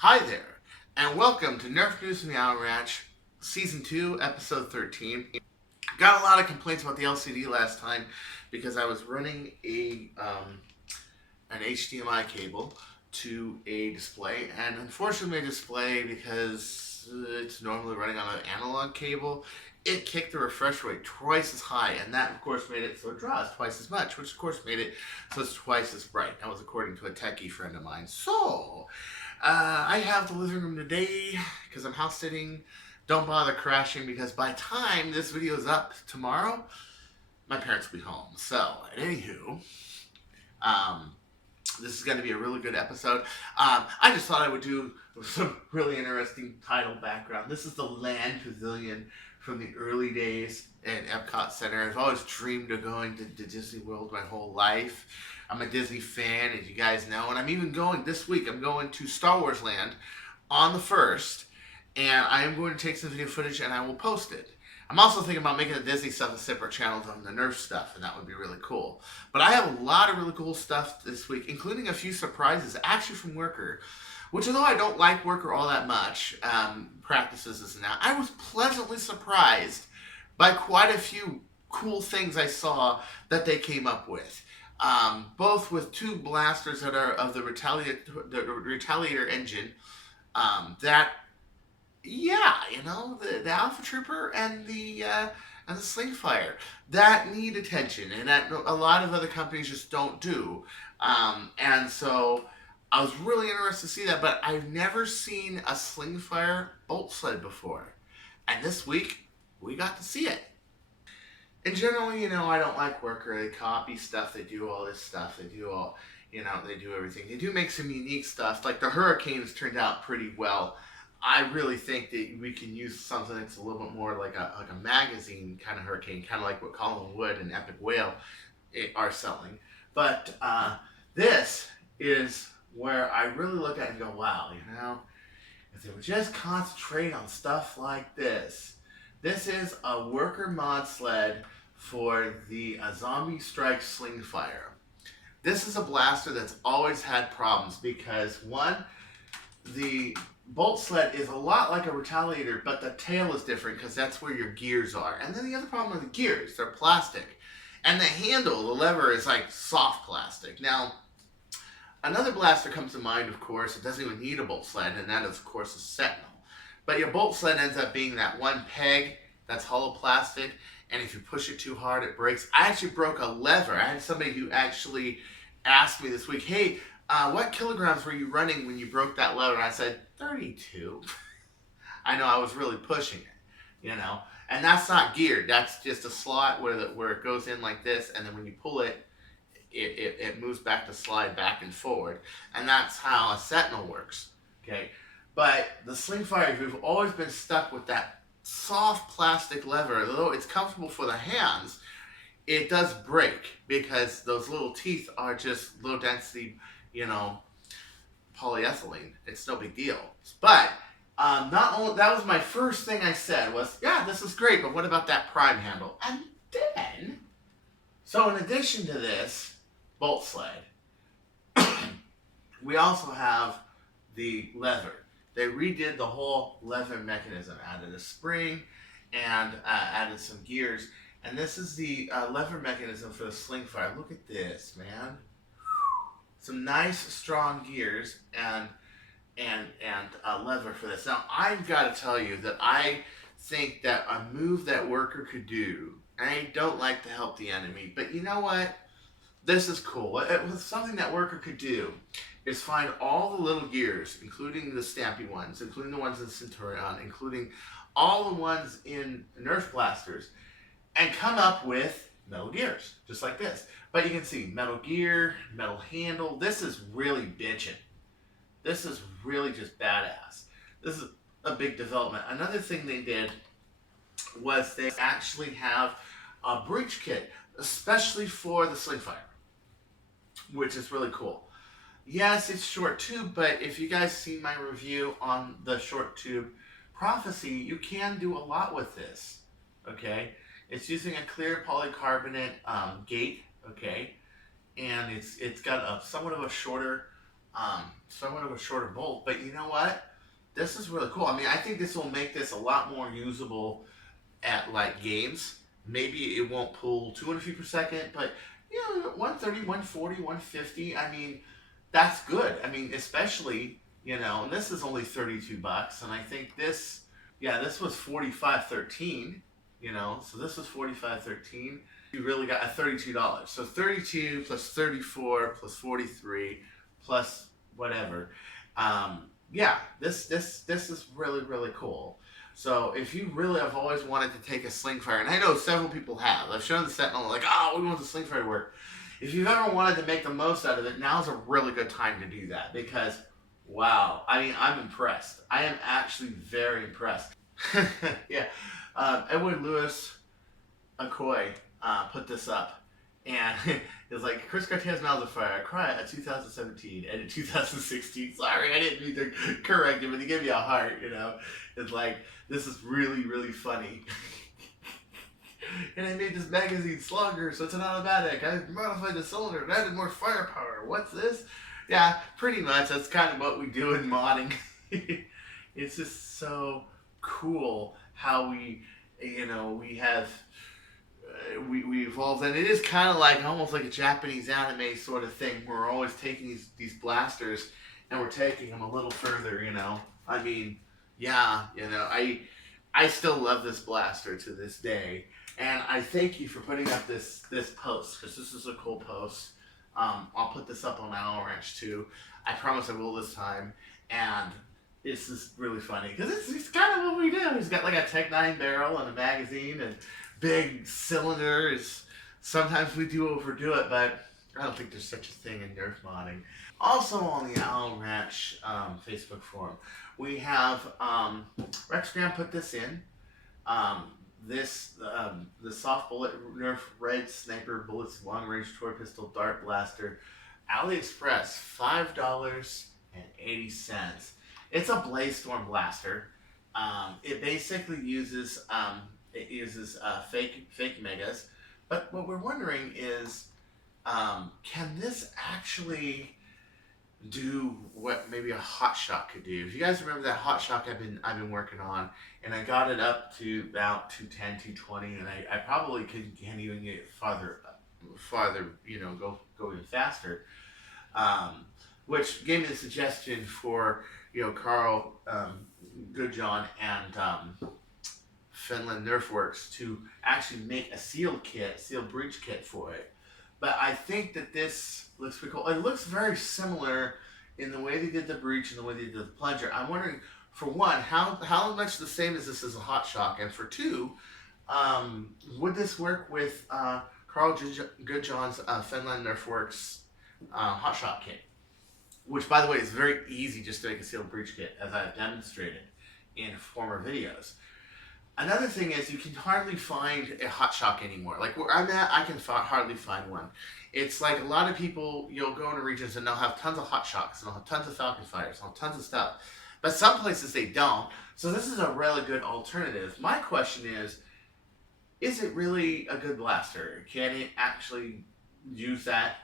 Hi there, and welcome to Nerf News from the Owl Ranch, Season 2, Episode 13. Got a lot of complaints about the LCD last time because I was running an HDMI cable to a display, and unfortunately my display, because it's normally running on an analog cable, it kicked the refresh rate twice as high, and that of course made it so it draws twice as much, which of course made it so it's twice as bright. That was according to a techie friend of mine. So I have the living room today because I'm house sitting. Don't bother crashing because by the time this video is up tomorrow, my parents will be home. So, anywho, this is going to be a really good episode. I just thought I would do some really interesting title background. This is the land pavilion from the early days at Epcot Center. I've always dreamed of going to Disney World my whole life. I'm a Disney fan, as you guys know, and I'm even going this week. I'm going to Star Wars Land on the 1st, and I am going to take some video footage and I will post it. I'm also thinking about making the Disney stuff a separate channel on the Nerf stuff, and that would be really cool. But I have a lot of really cool stuff this week, including a few surprises, actually from Worker, which although I don't like Worker all that much, practices this and that, I was pleasantly surprised by quite a few cool things I saw that they came up with. Both with two blasters that are of the Retaliator engine, that, yeah, you know, the Alpha Trooper and the Slingfire, that need attention, and that a lot of other companies just don't do. And so I was really interested to see that, but I've never seen a Slingfire bolt sled before. And this week, we got to see it. And generally, you know, I don't like Worker. They copy stuff. They do all this stuff. They do all, you know, they do everything. They do make some unique stuff. Like the Hurricanes turned out pretty well. I really think that we can use something that's a little bit more like a magazine kind of Hurricane, kind of like what Colin Wood and Epic Whale are selling. But this is where I really look at it and go, wow, you know, if they would just concentrate on stuff like this. This is a Worker mod sled for the Zombie Strike Slingfire. This is a blaster that's always had problems because, one, the bolt sled is a lot like a Retaliator, but the tail is different because that's where your gears are. And then the other problem are the gears. They're plastic. And the handle, the lever, is like soft plastic. Now, another blaster comes to mind, of course. It doesn't even need a bolt sled, and that is, of course, a Sentinel. But your bolt sled ends up being that one peg that's hollow plastic, and if you push it too hard, it breaks. I actually broke a lever. I had somebody who actually asked me this week, hey, what kilograms were you running when you broke that lever? And I said, 32. I know I was really pushing it, you know. And that's not geared. That's just a slot where it goes in like this, and then when you pull it, it moves back to slide back and forward. And that's how a Sentinel works, okay? But the Slingfire, we've always been stuck with that soft plastic lever. Although it's comfortable for the hands, it does break because those little teeth are just low density, you know, polyethylene. It's no big deal. But not only that was my first thing I said was, yeah, this is great, but what about that prime handle? And then, so in addition to this bolt sled, we also have the lever. They redid the whole lever mechanism, added a spring and added some gears. And this is the lever mechanism for the Slingfire. Look at this, man. Some nice strong gears and a lever for this. Now, I've got to tell you that I think that a move that Worker could do, I don't like to help the enemy, but you know what? This is cool. It was something that Worker could do is find all the little gears, including the Stampy ones, including the ones in Centurion, including all the ones in Nerf blasters, and come up with metal gears, just like this. But you can see metal gear, metal handle. This is really bitchin'. This is really just badass. This is a big development. Another thing they did was they actually have a breach kit, especially for the Slingfire, which is really cool. Yes, it's short tube, but if you guys see my review on the short tube Prophecy, you can do a lot with this, okay? It's using a clear polycarbonate gate, okay? And it's got a somewhat of a shorter So I went with a shorter bolt. But you know what? This is really cool. I mean, I think this will make this a lot more usable at like games. Maybe it won't pull 200 feet per second, but you know, 130, 140, 150. I mean, that's good. I mean, especially, you know, and this is only 32 bucks. And I think this, yeah, this was 45.13, you know, so this was 45.13. You really got a $32. So 32 plus 34 plus 43 plus whatever. Yeah, this is really, really cool. So if you really have always wanted to take a Slingfire, and I know several people have, I've shown the Sentinel like, oh, we want the Slingfire to work. If you've ever wanted to make the most out of it, now's a really good time to do that because, wow, I mean, I'm impressed. I am actually very impressed. Yeah, Edward Lewis Okoye put this up, and it's like, Chris CARTAYA's Mouths of Fire, cry at 2017 and in 2016. Sorry, I didn't mean to correct it, but he gave me a heart, you know. It's like, this is really, really funny. And I made this magazine slugger, so it's an automatic. I modified the cylinder and added more firepower. What's this? Yeah, pretty much. That's kind of what we do in modding. It's just so cool how we, you know, we have, we evolved. And it is kind of like, almost like a Japanese anime sort of thing. We're always taking these blasters and we're taking them a little further, you know. I mean, yeah, you know, I still love this blaster to this day. And I thank you for putting up this post, because this is a cool post. I'll put this up on Owl Ranch too. I promise I will this time. And this is really funny, because it's kind of what we do. He's got like a Tech 9 barrel and a magazine and big cylinders. Sometimes we do overdo it, but I don't think there's such a thing in Nerf modding. Also on the Owl Ranch Facebook forum, we have Rex Graham put this in. The soft bullet Nerf red sniper bullets long range toy pistol dart blaster, AliExpress, $5.80. It's a Blaze Storm blaster. It basically uses fake megas, but what we're wondering is, can this actually do what maybe a hot shock could do? If you guys remember that hot shock I've been working on, and I got it up to about 210, 220, and I probably can't even get it farther, you know, go even faster. Which gave me the suggestion for, you know, Carl Goodjohn and Finland Nerf Works to actually make a sealed breech kit for it. But I think that this looks pretty cool. It looks very similar in the way they did the breech and the way they did the plunger. I'm wondering, for one, how much the same is this as a hot shock? And for two, would this work with Carl Goodjohn's Finland Nerf Works hot shock kit? Which, by the way, is very easy just to make a sealed breech kit, as I've demonstrated in former videos. Another thing is, you can hardly find a hot shock anymore. Like where I'm at, I can hardly find one. It's like a lot of people, you'll go into regions and they'll have tons of hot shocks, and they'll have tons of Falcon Fires, they'll have tons of stuff. But some places they don't. So this is a really good alternative. My question is it really a good blaster? Can it actually use that?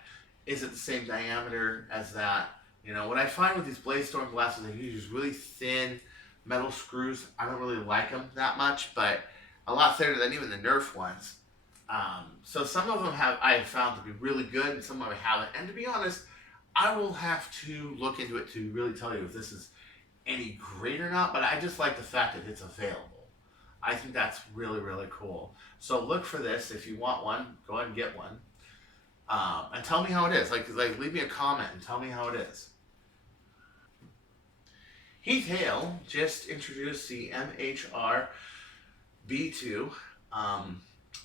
Is it the same diameter as that? You know, what I find with these Blaze Storm blasters, they use really thin metal screws. I don't really like them that much, but a lot thinner than even the Nerf ones. So some of them I have found to be really good, and some of them I haven't. And to be honest, I will have to look into it to really tell you if this is any great or not, but I just like the fact that it's available. I think that's really, really cool. So look for this. If you want one, go ahead and get one. And tell me how it is. Like leave me a comment and tell me how it is. Heath Hale just introduced the MHR B2.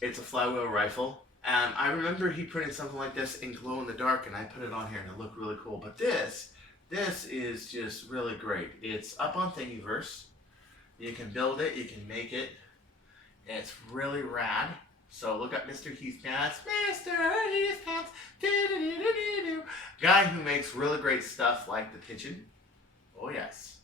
It's a flywheel rifle. And I remember he printed something like this in glow in the dark, and I put it on here and it looked really cool. But this is just really great. It's up on Thingiverse. You can build it, you can make it. It's really rad. So look up Mr. Heath Pants. Mr. Heath Pants. Guy who makes really great stuff like the pigeon. Oh yes.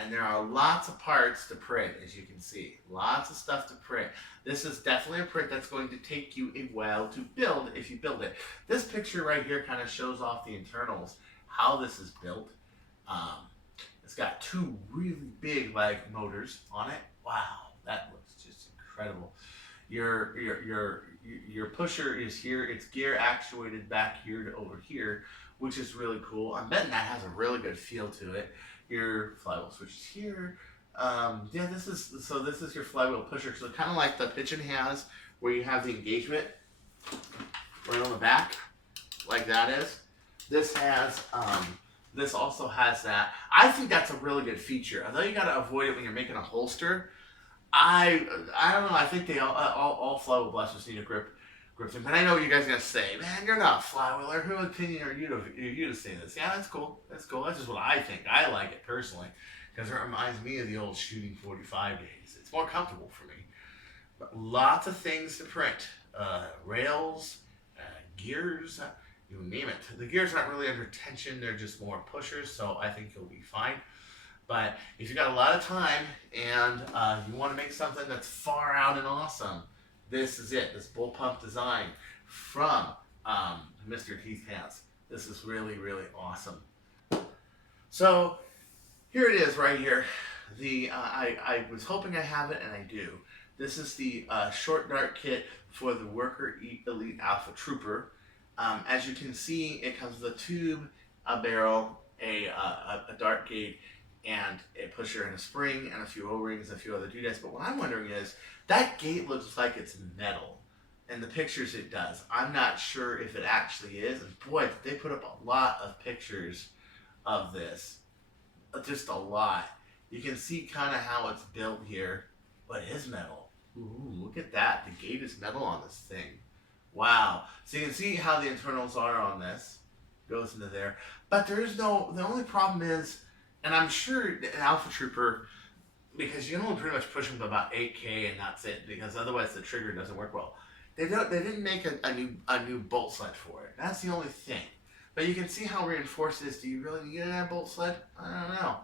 And there are lots of parts to print, as you can see. Lots of stuff to print. This is definitely a print that's going to take you a while to build if you build it. This picture right here kind of shows off the internals. how this is built. Um, it's got two really big like motors on it. Wow, that looks just incredible. Your pusher is here. It's gear actuated back here to over here, which is really cool. I'm betting that has a really good feel to it. Your flywheel switch is here. Yeah, this is your flywheel pusher. So kind of like the Pigeon has, where you have the engagement right on the back, like that is. This has this also has that. I think that's a really good feature. Although you got to avoid it when you're making a holster. I don't know. I think they all flywheel blasters need a grip thing. But I know what you guys are gonna say, man. You're not a flywheeler. Who opinion are you to say this? Yeah, that's cool. That's cool. That's just what I think. I like it personally because it reminds me of the old shooting 45 days. It's more comfortable for me. But lots of things to print. Rails, gears, you name it. The gears aren't really under tension. They're just more pushers. So I think you'll be fine. But if you got a lot of time and you want to make something that's far out and awesome, this is it. This bull pump design from Mr. Keith has. This is really, really awesome. So here it is right here. I was hoping I have it, and I do. This is the short dart kit for the Worker Elite Alpha Trooper. As you can see, it comes with a tube, a barrel, a dart gate, and a pusher and a spring and a few O-rings and a few other doodads. But what I'm wondering is, that gate looks like it's metal. In the pictures it does. I'm not sure if it actually is. And boy, they put up a lot of pictures of this. Just a lot. You can see kind of how it's built here. But it is metal. Ooh, look at that. The gate is metal on this thing. Wow. So you can see how the internals are on this. Goes into there. But there is no, the only problem is, and I'm sure an Alpha Trooper, because you can only pretty much push them to about 8K and that's it, because otherwise the trigger doesn't work well. They didn't make a new bolt sled for it. That's the only thing. But you can see how reinforced it is. Do you really need a bolt sled? I don't know.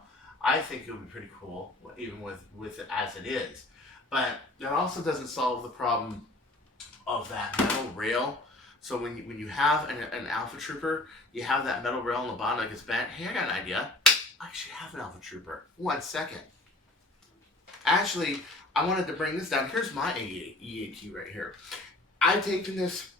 I think it would be pretty cool, even with it as it is. But that also doesn't solve the problem of that metal rail. So when you have an Alpha Trooper, you have that metal rail on the bottom that gets bent. Hey, I got an idea. I actually have an Alpha Trooper. 1 second. Actually, I wanted to bring this down. Here's my EAT right here. I've taken this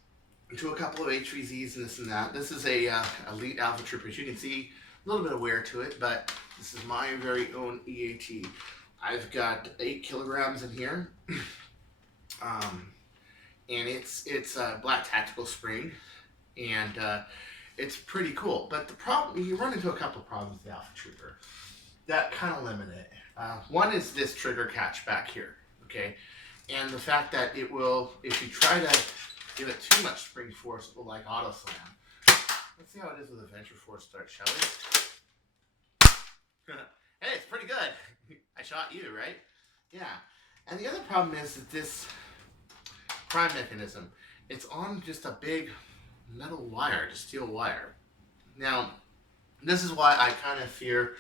to a couple of H3Zs and this and that. This is a Elite Alpha Trooper. As you can see, a little bit of wear to it, but this is my very own EAT. I've got 8 kilograms in here. And it's a black tactical spring. And it's pretty cool. But the problem, you run into a couple of problems with the Alpha Trooper that kind of limit it. One is this trigger catch back here, okay? And the fact that it will, if you try to give it too much spring force, it will like auto slam. Let's see how it is with a Venture Force start, shall we? Hey, it's pretty good. I shot you, right? Yeah. And the other problem is that this prime mechanism, it's on just a big metal wire, just steel wire. Now, this is why I kind of fear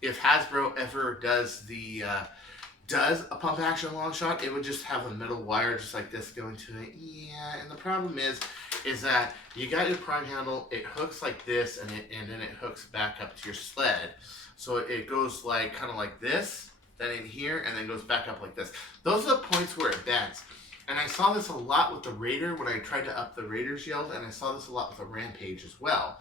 if Hasbro ever does a pump action long shot, it would just have a metal wire just like this going to it. Yeah, and the problem is that you got your prime handle, it hooks like this, and then it hooks back up to your sled. So it goes like kind of like this, then in here, and then goes back up like this. Those are the points where it bends. And I saw this a lot with the Raider when I tried to up the Raider's yield, and I saw this a lot with the Rampage as well.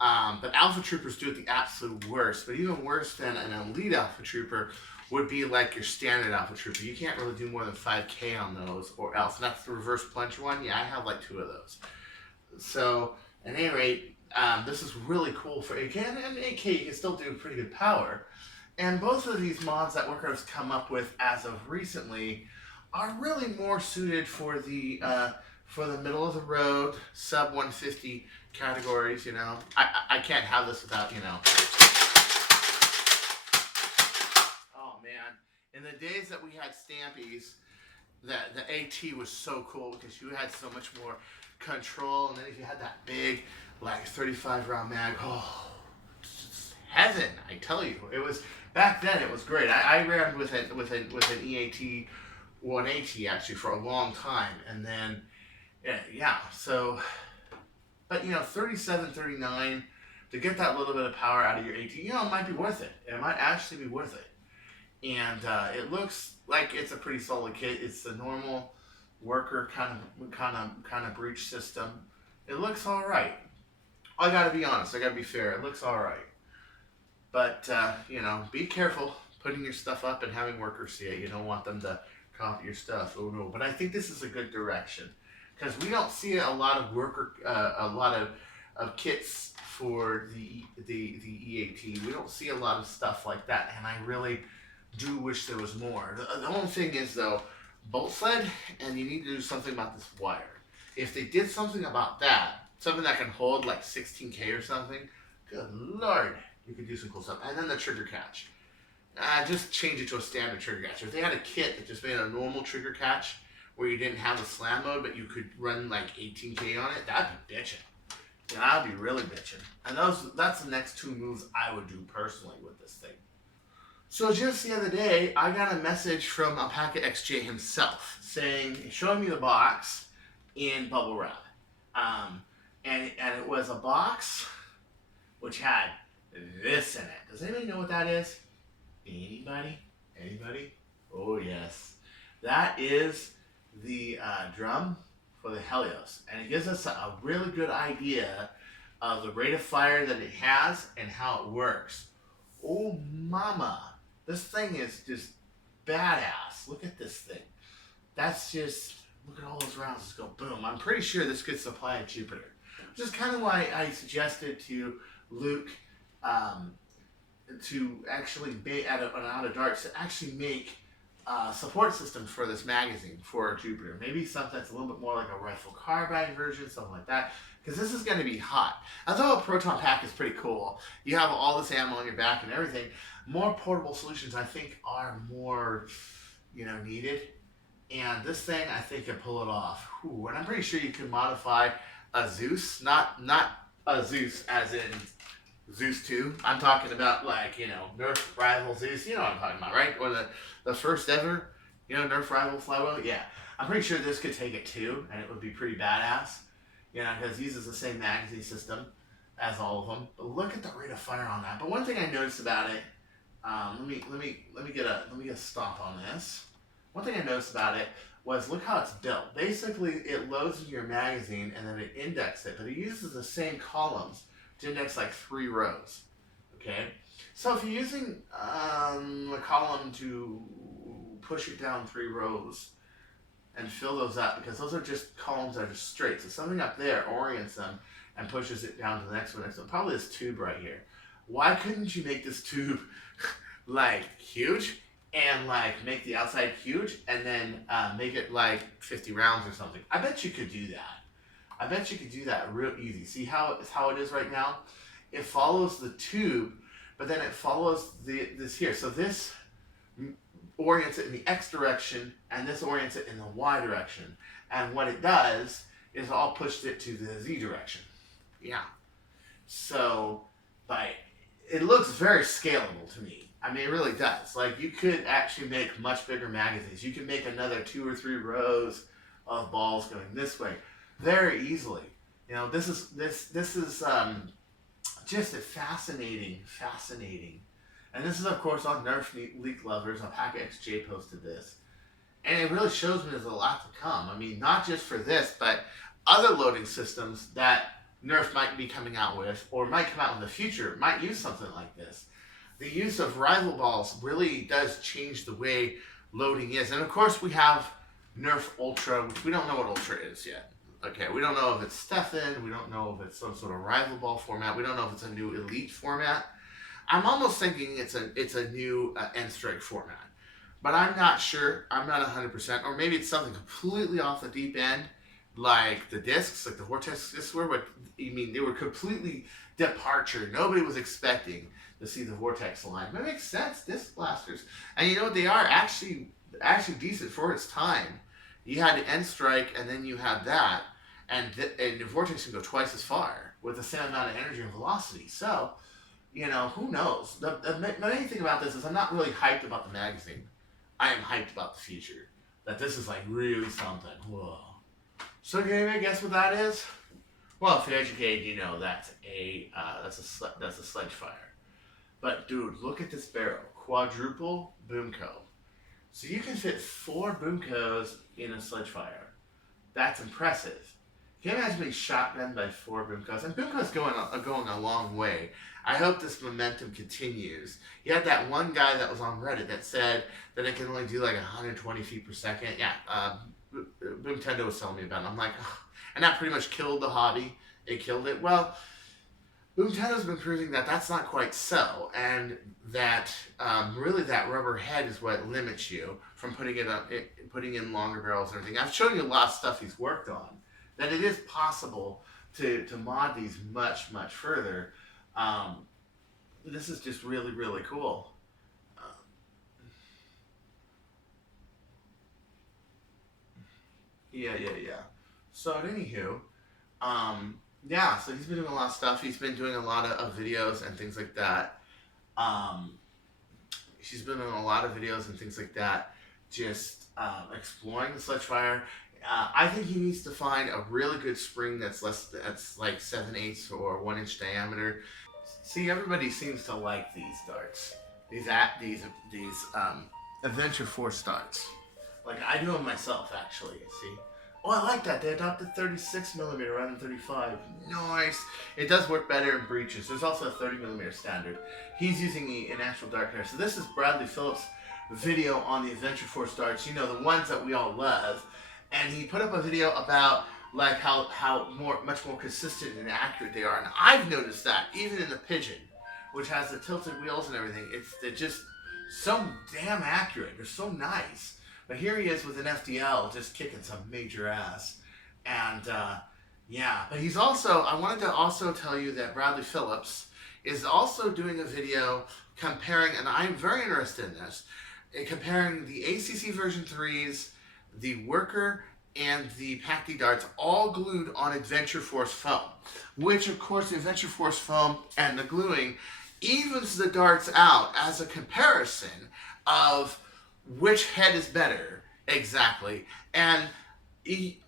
But Alpha Troopers do it the absolute worst. But even worse than an Elite Alpha Trooper would be like your standard Alpha Trooper. You can't really do more than 5K on those or else. And that's the reverse plunger one. Yeah, I have like 2 of those. So at any rate, this is really cool for 8K. And 8K, you can still do pretty good power. And both of these mods that Worker has come up with as of recently are really more suited for the middle of the road, sub 150 categories, you know. I can't have this without, you know. Oh man. In the days that we had Stampies, the AT was so cool because you had so much more control, and then if you had that big like 35 round mag, oh, it's heaven, I tell you. It was back then it was great. I ran with an EAT 180 actually for a long time, and then yeah, so but you know 37, 39 to get that little bit of power out of your AT, it might be worth it. It might actually be worth it. And it looks like it's a pretty solid kit. It's the normal worker kind of breach system. It looks all right. I gotta be honest. I gotta be fair. It looks all right. But be careful putting your stuff up and having workers see it. You don't want them to copy your stuff. Oh no! But I think this is a good direction because we don't see a lot of of kits for the EAT. We don't see a lot of stuff like that, and I really do wish there was more. The only thing is though, bolt sled, and you need to do something about this wire. If they did something about that, something that can hold like 16K or something, good lord, you could do some cool stuff. And then the trigger catch. Just change it to a standard trigger catch. If they had a kit that just made a normal trigger catch where you didn't have the slam mode, but you could run like 18K on it, that'd be bitching. Yeah, that'd be really bitching. And that's the next two moves I would do personally with this thing. So just the other day, I got a message from Alpaca XJ himself showing me the box in bubble wrap. And it was a box which had this in it. Does anybody know what that is? Anybody? Anybody? Oh yes. That is the drum for the Helios. And it gives us a really good idea of the rate of fire that it has and how it works. Oh mama. This thing is just badass. Look at this thing. That's just, look at all those rounds just go boom. I'm pretty sure this could supply a Jupiter. Which is kind of why I suggested to Luke to actually out of darts to actually make support systems for this magazine for Jupiter. Maybe something that's a little bit more like a rifle carbine version, something like that. Because this is going to be hot. Although a proton pack is pretty cool, you have all this ammo on your back and everything. More portable solutions, I think, are more, needed. And this thing, I think, can pull it off. Ooh, and I'm pretty sure you can modify a Zeus, not a Zeus as in Zeus 2. I'm talking about Nerf rival Zeus. You know what I'm talking about, right? Or the first ever, Nerf rival flywheel. Yeah, I'm pretty sure this could take it too, and it would be pretty badass. Because it uses the same magazine system as all of them. But look at the rate of fire on that. But one thing I noticed about it, let me get a stop on this. One thing I noticed about it was look how it's built. Basically, it loads in your magazine and then it indexes it, but it uses the same columns to index like 3 rows. Okay, so if you're using a column to push it down 3 rows and fill those up, because those are just columns that are just straight. So something up there orients them and pushes it down to the next one. Probably this tube right here. Why couldn't you make this tube like huge and like make the outside huge and then make it like 50 rounds or something? I bet you could do that. I bet you could do that real easy. See how it is right now? It follows the tube, but then it follows this here. So this orients it in the X direction, and this orients it in the Y direction. And what it does is all pushed it to the Z direction. Yeah. So, it looks very scalable to me. I mean, it really does. Like, you could actually make much bigger magazines. You can make another 2 or 3 rows of balls going this way very easily. This is just a fascinating. And this is, of course, on Nerf Leak Lovers. Alpaca XJ posted this. And it really shows me there's a lot to come. I mean, not just for this, but other loading systems that Nerf might be coming out with, or might come out in the future, might use something like this. The use of rival balls really does change the way loading is. And, of course, we have Nerf Ultra, which we don't know what Ultra is yet. Okay, we don't know if it's Stefan. We don't know if it's some sort of rival ball format. We don't know if it's a new Elite format. I'm almost thinking it's a new N-Strike format, but I'm not sure. I'm not 100%, or maybe it's something completely off the deep end, like the discs, like the Vortex discs were. But they were completely departure. Nobody was expecting to see the Vortex line. But it makes sense, disc blasters, and you know what? They are actually decent for its time. You had the N-Strike, and then you had that, and the Vortex can go twice as far with the same amount of energy and velocity. So, who knows? The main thing about this is I'm not really hyped about the magazine. I am hyped about the future. That this is like really something. Whoa. So can anybody guess what that is? Well, if you're educated, you know that's a sledge fire. But dude, look at this barrel, quadruple boomco. So you can fit 4 boomcos in a sledge fire. That's impressive. Can you imagine being shotgunned by 4 boomcos? And boomcos going a long way. I hope this momentum continues. You had that one guy that was on Reddit that said that it can only do like 120 feet per second. Yeah, Boomtendo was telling me about it. I'm like, ugh. And that pretty much killed the hobby. It killed it. Well, Boomtendo's been proving that that's not quite so, and that really that rubber head is what limits you from putting in longer barrels and everything. I've shown you a lot of stuff he's worked on. That it is possible to mod these much further. This is just really cool. Yeah. So, anywho, yeah. So he's been doing a lot of stuff. He's been doing a lot of videos and things like that. Um, she's been doing a lot of videos and things like that. Just exploring the sledge fire. I think he needs to find a really good spring that's like 7/8 or 1 inch diameter. See, everybody seems to like these darts. These Adventure Force darts. Like I do them myself, actually. See. Oh, I like that. They adopted 36mm rather than 35. Nice. It does work better in breaches. There's also a 30mm standard. He's using an actual dart here. So this is Bradley Phillips' video on the Adventure Force darts. You know, the ones that we all love. And he put up a video about like how much more consistent and accurate they are. And I've noticed that even in the Pigeon, which has the tilted wheels and everything, they're just so damn accurate. They're so nice. But here he is with an FDL just kicking some major ass. And yeah, but he's also, I wanted to also tell you that Bradley Phillips is also doing a video comparing, and I'm very interested in this, comparing the ACC version 3s, the Worker, and the PAC-D darts all glued on Adventure Force foam. Which, of course, the Adventure Force foam and the gluing evens the darts out as a comparison of which head is better, exactly. And the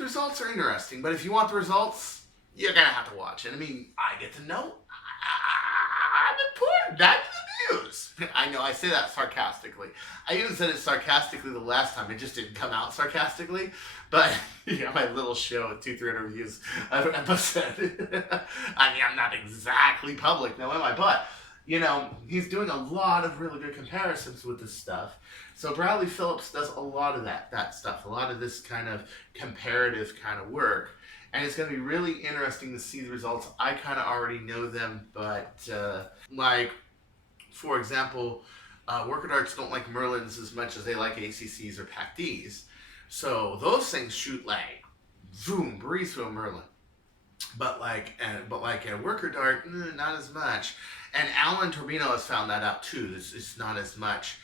results are interesting, but if you want the results, you're going to have to watch it. I mean, I get to know. I'm important. That's the news. I know I say that sarcastically. I even said it sarcastically the last time. It just didn't come out sarcastically. But, you know, my little show with 200-300 views episode. I mean, I'm not exactly public now, am I? But, you know, he's doing a lot of really good comparisons with this stuff. So Bradley Phillips does a lot of that stuff, a lot of this kind of comparative kind of work. And it's going to be really interesting to see the results. I kind of already know them, but like, for example, Worker darts don't like Merlins as much as they like ACCs or PAC-Ds. So those things shoot like, boom, breeze through a Merlin. But like a Worker dart, not as much. And Alan Turbino has found that out too. It's not as much.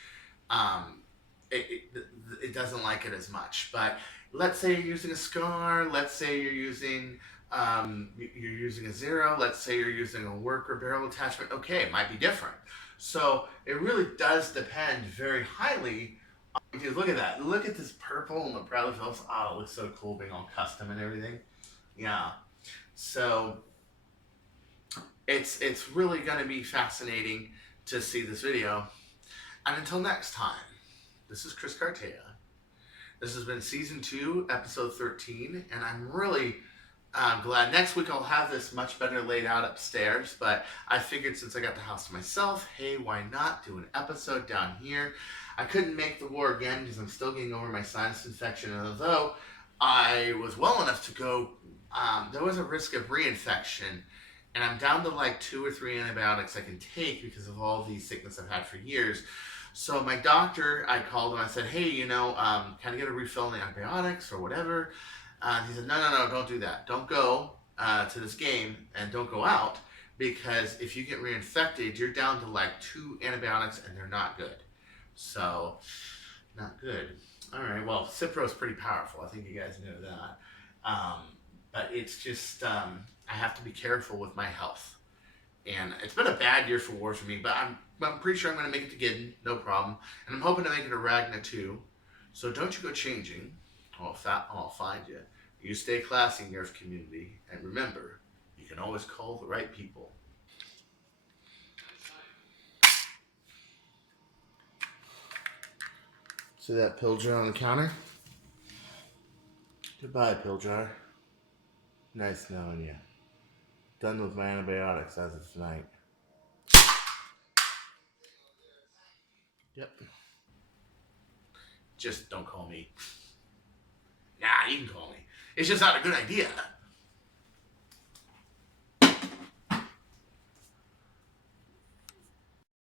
It doesn't like it as much. But let's say you're using a Scar. Let's say you're using a Zero. Let's say you're using a Worker barrel attachment. Okay, it might be different. So it really does depend very highly. Dude, look at that. Look at this purple and the Bradley Phillips. Oh, it looks so cool being all custom and everything. Yeah. So it's really going to be fascinating to see this video. And until next time, this is Chris CARTAYA. This has been Season 2, Episode 13, and I'm really glad. Next week I'll have this much better laid out upstairs, but I figured since I got the house to myself, hey, why not do an episode down here? I couldn't make the war again because I'm still getting over my sinus infection, and although I was well enough to go, there was a risk of reinfection, and I'm down to like 2 or 3 antibiotics I can take because of all the sickness I've had for years. So my doctor, I called him, I said, hey, you know, can I get a refill on the antibiotics or whatever? He said, no, don't do that. Don't go to this game and don't go out because if you get reinfected, you're down to like 2 antibiotics and they're not good. So, not good. All right, well, Cipro is pretty powerful. I think you guys know that. But it's just, I have to be careful with my health. And it's been a bad year for war for me, but I'm pretty sure I'm going to make it to Gidden, no problem. And I'm hoping to make it to Ragna too. So don't you go changing. I'll find you. You stay classy, Nerf community, and remember, you can always call the right people. See that pill jar on the counter? Goodbye, pill jar. Nice knowing you. Done with my antibiotics as of tonight. Yep. Just don't call me. Nah, you can call me. It's just not a good idea.